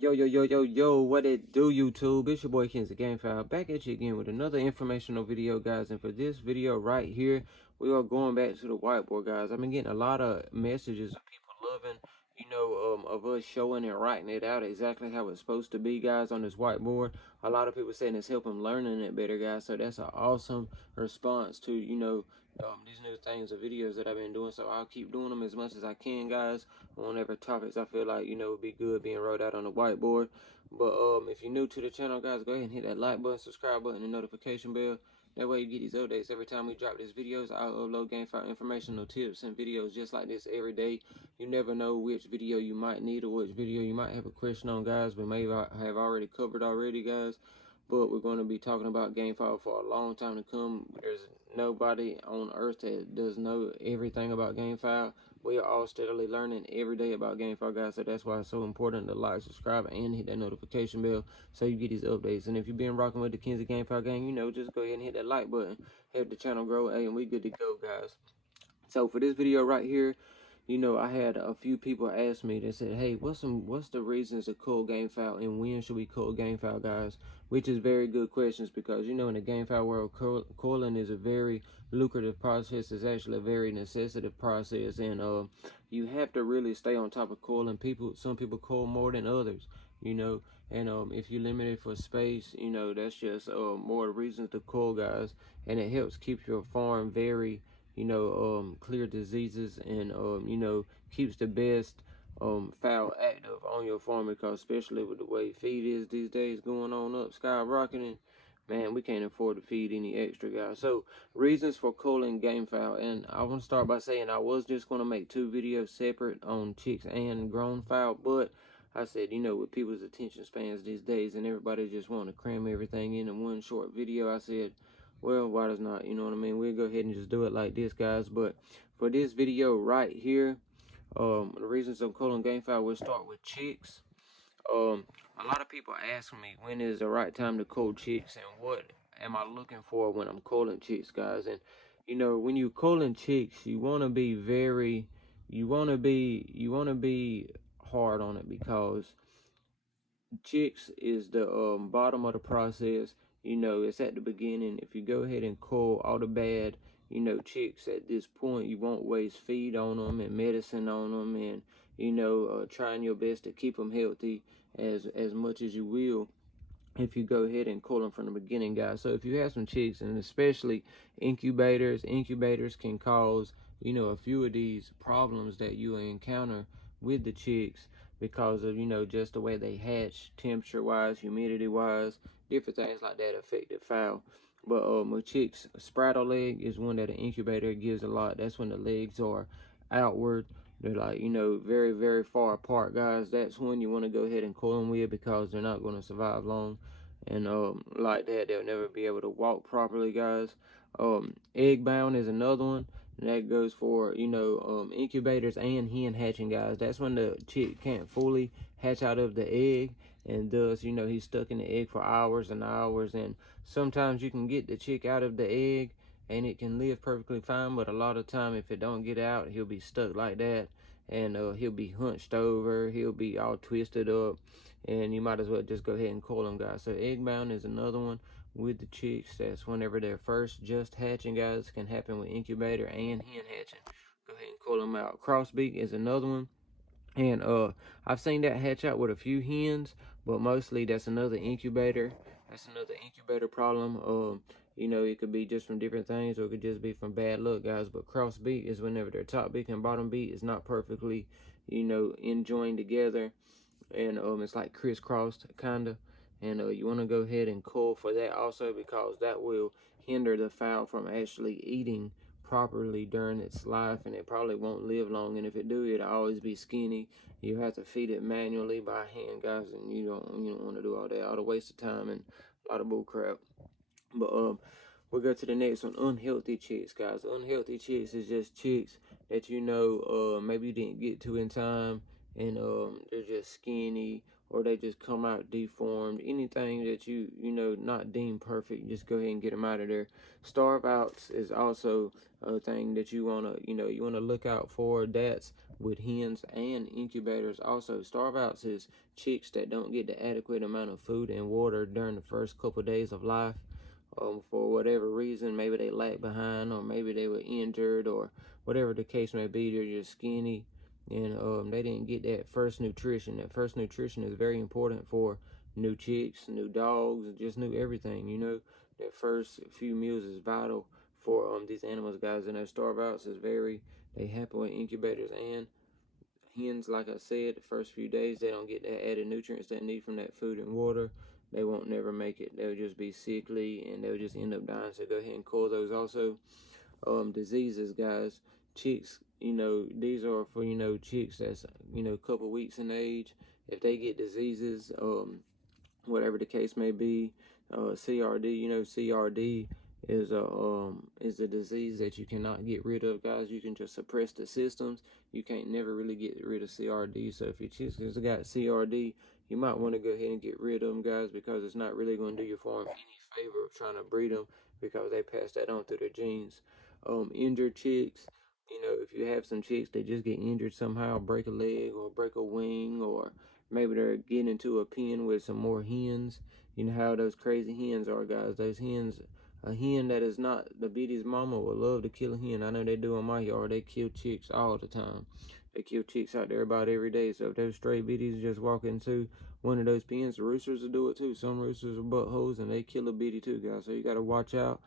Yo, what it do, YouTube? It's your boy Kenzie Gamefowl back at you again with another informational video, guys. And for this video right here, we are going back to the whiteboard, guys. I've been getting a lot of messages of people loving, of us showing and writing it out exactly how it's supposed to be, guys, on this whiteboard. A lot of people saying it's helping learning it better, guys. So that's an awesome response to, these new things or videos that I've been doing. So I'll keep doing them as much as I can, guys, on whatever topics I feel like, would be good being wrote out on the whiteboard. But if you're new to the channel, guys, go ahead and hit that like button, subscribe button, and notification bell. That way you get these updates every time we drop these videos. I'll upload Gamefowl informational tips and videos just like this every day. You never know which video you might need or which video you might have a question on, guys. We may have already covered already, guys. But we're going to be talking about Gamefowl for a long time to come. There's nobody on earth that does know everything about Gamefowl. We are all steadily learning every day about Gamefowl, guys. So that's why it's so important to like, subscribe, and hit that notification bell so you get these updates. And if you've been rocking with the Kenzie Gamefowl gang, just go ahead and hit that like button. Help the channel grow, and we good to go, guys. So for this video right here, I had a few people ask me, they said, hey, what's the reasons to cull Gamefowl, and when should we cull Gamefowl, guys? Which is very good questions, because in the Gamefowl world, culling is a very lucrative process. It's actually a very necessitative process, and you have to really stay on top of culling. Some people cull more than others, and if you're limited for space, that's just more reasons to cull, guys. And it helps keep your farm very clear diseases, and keeps the best fowl active on your farm, because especially with the way feed is these days going on up, skyrocketing, man, we can't afford to feed any extra, guys. So reasons for culling Gamefowl, and I want to start by saying I was just going to make two videos separate on chicks and grown fowl, but I said, with people's attention spans these days and everybody just want to cram everything in one short video, I said, well, why does not, you know what I mean? We'll go ahead and just do it like this, guys. But for this video right here, the reasons I'm culling Gamefowl, we'll start with chicks. A lot of people ask me, when is the right time to cull chicks, and what am I looking for when I'm culling chicks, guys? And when you culling chicks, you want to be hard on it, because chicks is the bottom of the process. It's at the beginning. If you go ahead and cull all the bad chicks at this point, you won't waste feed on them and medicine on them, and trying your best to keep them healthy as much as you will if you go ahead and cull them from the beginning, guys. So if you have some chicks, and especially incubators can cause a few of these problems that you encounter with the chicks, because of just the way they hatch, temperature wise, humidity wise, different things like that affect the fowl. But with chicks, spraddle leg is one that an incubator gives a lot. That's when the legs are outward, they're like very, very far apart, guys. That's when you want to go ahead and cull them with, because they're not going to survive long, and like that, they'll never be able to walk properly, guys. Egg bound is another one, and that goes for incubators and hen hatching, guys. That's when the chick can't fully hatch out of the egg, and thus he's stuck in the egg for hours and hours. And sometimes you can get the chick out of the egg and it can live perfectly fine, but a lot of time, if it don't get out, he'll be stuck like that, and he'll be hunched over, he'll be all twisted up, and you might as well just go ahead and cull him, guys. So egg bound is another one with the chicks. That's whenever they're first just hatching, guys. Can happen with incubator and hen hatching. Go ahead and cull them out. Crossbeak is another one, and I've seen that hatch out with a few hens, but mostly that's another incubator problem. It could be just from different things, or it could just be from bad luck, guys. But crossbeak is whenever their top beak and bottom beak is not perfectly enjoined together, and it's like crisscrossed kinda. And you want to go ahead and cull for that also, because that will hinder the fowl from actually eating properly during its life, and it probably won't live long. And if it do, it'll always be skinny. You have to feed it manually by hand, guys, and you don't want to do all that, all the waste of time and a lot of bull crap. But we'll go to the next one. Unhealthy chicks, guys. Unhealthy chicks is just chicks that maybe you didn't get to in time, and they're just skinny, or they just come out deformed, anything that you know not deemed perfect, just go ahead and get them out of there. Starve outs is also a thing that you want to you want to look out for. That's with hens and incubators. Also, starve outs is chicks that don't get the adequate amount of food and water during the first couple of days of life. For whatever reason, maybe they lag behind, or maybe they were injured, or whatever the case may be, they're just skinny, and they didn't get that first nutrition. That first nutrition is very important for new chicks, new dogs, just new everything. That first few meals is vital for these animals, guys. And those starve outs is they happen with incubators and hens. Like I said, the first few days they don't get that added nutrients they need from that food and water. They won't never make it. They'll just be sickly and they'll just end up dying. So go ahead and cull those. Also, diseases, guys. Chicks, these are for chicks that's a couple weeks in age. If they get diseases, whatever the case may be, CRD, CRD is a disease that you cannot get rid of, guys. You can just suppress the systems. You can't never really get rid of CRD. So if your chicks has got CRD, you might want to go ahead and get rid of them, guys, because it's not really going to do your farm any favor of trying to breed them, because they pass that on through their genes. Injured chicks, if you have some chicks that just get injured somehow, break a leg or break a wing, or maybe they're getting into a pen with some more hens. You know how those crazy hens are, guys. Those hens, a hen that is not the biddy's mama will love to kill a hen. I know they do in my yard. They kill chicks all the time. They kill chicks out there about every day. So if those stray biddies just walk into one of those pens, the roosters will do it too. Some roosters are buttholes and they kill a biddy too, guys. So you got to watch out.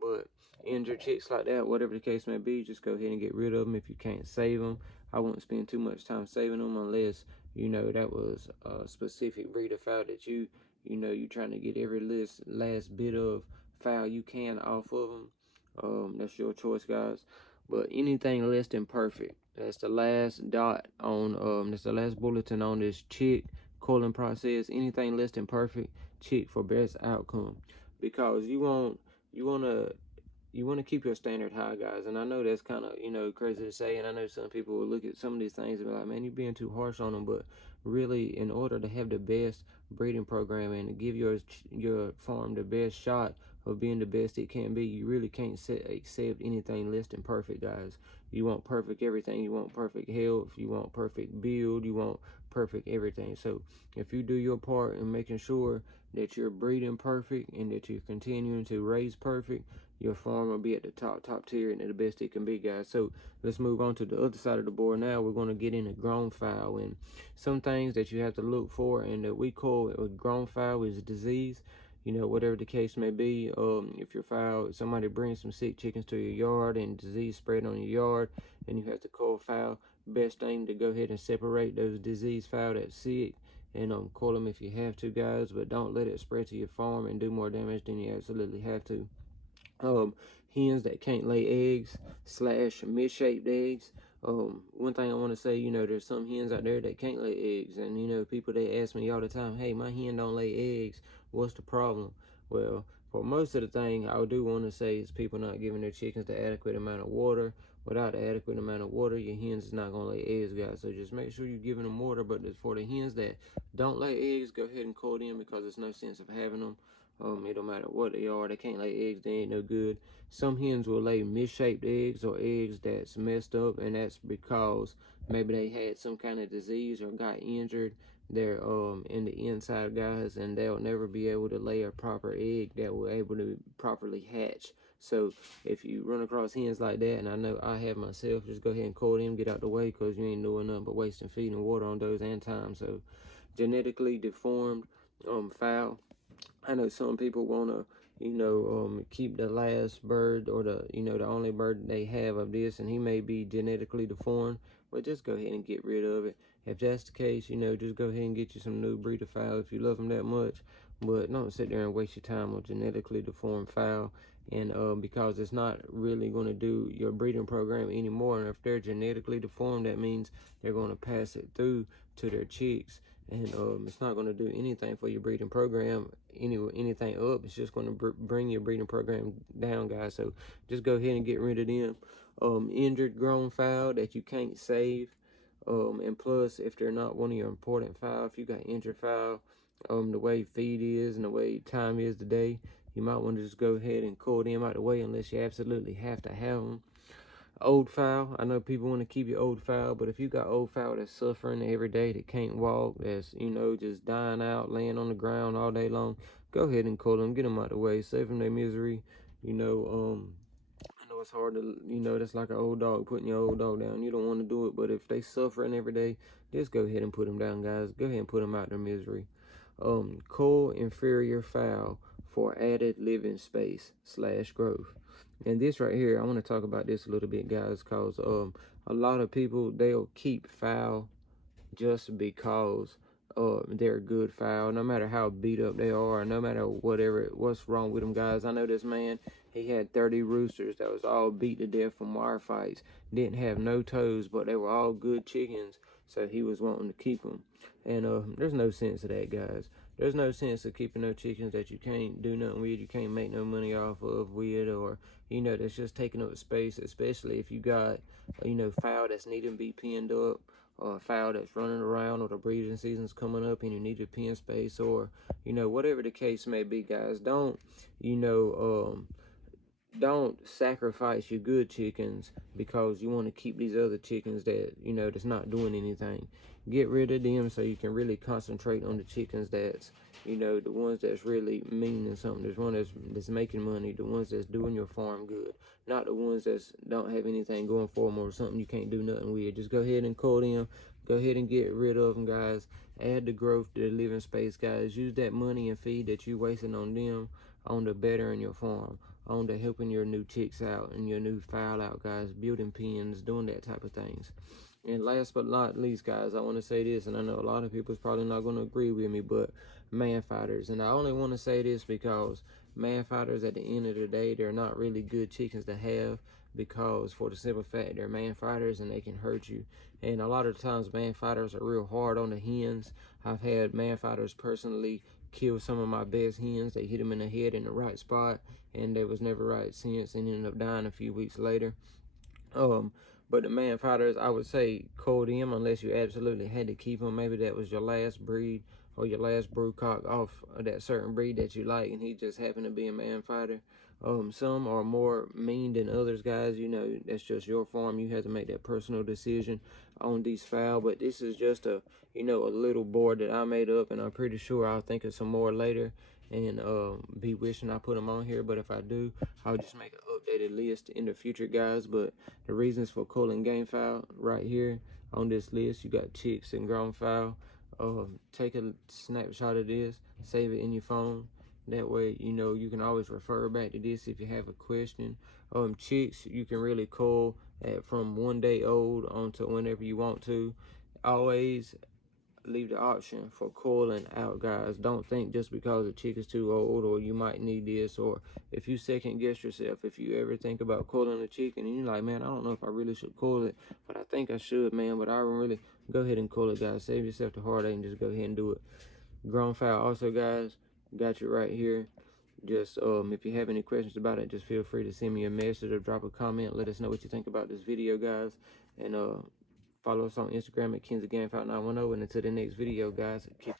But injured chicks like that, whatever the case may be, just go ahead and get rid of them if you can't save them. I wouldn't spend too much time saving them unless that was a specific breed of fowl that you're trying to get every last bit of fowl you can off of them. That's your choice, guys. But anything less than perfect, that's the last dot on that's the last bulletin on this chick culling process. Anything less than perfect, chick for best outcome, because you want to keep your standard high, guys. And I know that's kind of crazy to say, and I know some people will look at some of these things and be like, man, you're being too harsh on them. But really, in order to have the best breeding program and to give your farm the best shot of being the best it can be, you really can't accept anything less than perfect, guys. You want perfect everything. You want perfect health. You want perfect build. You want perfect everything. So if you do your part in making sure that you're breeding perfect and that you're continuing to raise perfect, your farm will be at the top tier and the best it can be, guys. So let's move on to the other side of the board. Now we're going to get into grown fowl and some things that you have to look for, and that we call it with grown fowl is disease. Whatever the case may be, if your fowl, somebody brings some sick chickens to your yard and disease spread on your yard and you have to cull fowl, best thing to go ahead and separate those diseased fowl that's sick and cull them if you have to, guys, but don't let it spread to your farm and do more damage than you absolutely have to. Hens that can't lay eggs / misshaped eggs. One thing I want to say, there's some hens out there that can't lay eggs, and people, they ask me all the time, hey, my hen don't lay eggs, what's the problem? Well, for most of the thing, I do want to say is people not giving their chickens the adequate amount of water. Without the adequate amount of water, your hens is not going to lay eggs, guys. So just make sure you're giving them water. But for the hens that don't lay eggs, go ahead and cull them, because there's no sense of having them. It don't matter what they are. They can't lay eggs. They ain't no good. Some hens will lay misshaped eggs or eggs that's messed up, and that's because maybe they had some kind of disease or got injured. They're in the inside, guys, and they'll never be able to lay a proper egg that will able to properly hatch. So if you run across hens like that, and I know I have myself, just go ahead and cull them, get out the way, because you ain't doing nothing but wasting feed and water on those and time. So genetically deformed fowl, I know some people want to, keep the last bird, or the only bird they have of this, and he may be genetically deformed, but just go ahead and get rid of it. If that's the case, just go ahead and get you some new breed of fowl if you love them that much. But don't sit there and waste your time on genetically deformed fowl, and because it's not really going to do your breeding program anymore. And if they're genetically deformed, that means they're going to pass it through to their chicks, and it's not going to do anything for your breeding program, anything up. It's just going to bring your breeding program down, guys. So just go ahead and get rid of them. Injured grown fowl that you can't save, And plus, if they're not one of your important fowl, if you got injured fowl, the way feed is and the way time is today, you might want to just go ahead and cull them out the way unless you absolutely have to have them. Old fowl, I know people want to keep your old fowl, but if you got old fowl that's suffering every day, that can't walk, that's, you know, just dying out, laying on the ground all day long, go ahead and cull them, get them out the way, save them their misery. You know, I know it's hard to, you know, that's like an old dog, putting your old dog down. You don't want to do it, but if they suffering every day, just go ahead and put them down, guys. Go ahead and put them out their misery. Cull inferior fowl for added living space / growth. And this right here, I want to talk about this a little bit, guys, because a lot of people, they'll keep fowl just because they're good fowl, no matter how beat up they are, no matter what's wrong with them, guys. I know this man, he had 30 roosters that was all beat to death from wire fights, didn't have no toes, but they were all good chickens, so he was wanting to keep them. And there's no sense of that, guys. There's no sense of keeping no chickens that you can't do nothing with, you can't make no money off of with, or, you know, that's just taking up space, especially if you got, you know, fowl that's needing to be pinned up, or a fowl that's running around, or the breeding season's coming up and you need to pen space, or, you know, whatever the case may be, guys. Don't, you know, don't sacrifice your good chickens because you want to keep these other chickens that, you know, that's not doing anything. Get rid of them so you can really concentrate on the chickens that's, you know, the ones that's really meaning something. There's one that's making money, the ones that's doing your farm good, not the ones that don't have anything going for them or something you can't do nothing with. Just go ahead and cull them. Go ahead and get rid of them, guys. Add the growth to the living space, guys. Use that money and feed that you're wasting on them on the bettering your farm, on the helping your new chicks out and your new fowl out, guys. Building pens, doing that type of things. And last but not least, guys, I want to say this, and I know a lot of people's probably not going to agree with me, but man fighters. And I only want to say this because man fighters, at the end of the day, they're not really good chickens to have, because for the simple fact they're man fighters and they can hurt you. And a lot of times man fighters are real hard on the hens. I've had man fighters personally kill some of my best hens. They hit them in the head in the right spot, and they was never right since, and ended up dying a few weeks later. But the man fighters, I would say cull them unless you absolutely had to keep them. Maybe that was your last breed or your last brood cock off of that certain breed that you like, and he just happened to be a man fighter. Some are more mean than others, guys. You know, that's just your farm. You have to make that personal decision on these fowl. But this is just a, you know, a little board that I made up, and I'm pretty sure I'll think of some more later and be wishing I put them on here. But if I do, I'll just make an updated list in the future, guys. But the reasons for culling game fowl right here on this list, you got chicks and grown fowl. Take a snapshot of this, save it in your phone. That way, you know, you can always refer back to this if you have a question. Chicks, you can really cull from 1 day old on to whenever you want to. Always leave the option for culling out, guys. Don't think just because a chick is too old or you might need this, or if you second guess yourself, if you ever think about culling a chicken and you're like, man, I don't know if I really should cull it, but I think I should, man, but I don't really, go ahead and cull it, guys. Save yourself the heartache and just go ahead and do it. Grown fowl also, guys, got you right here. Just if you have any questions about it, just feel free to send me a message or drop a comment. Let us know what you think about this video, guys. And follow us on Instagram at Kenzie Gamefowl 910. And until the next video, guys, keep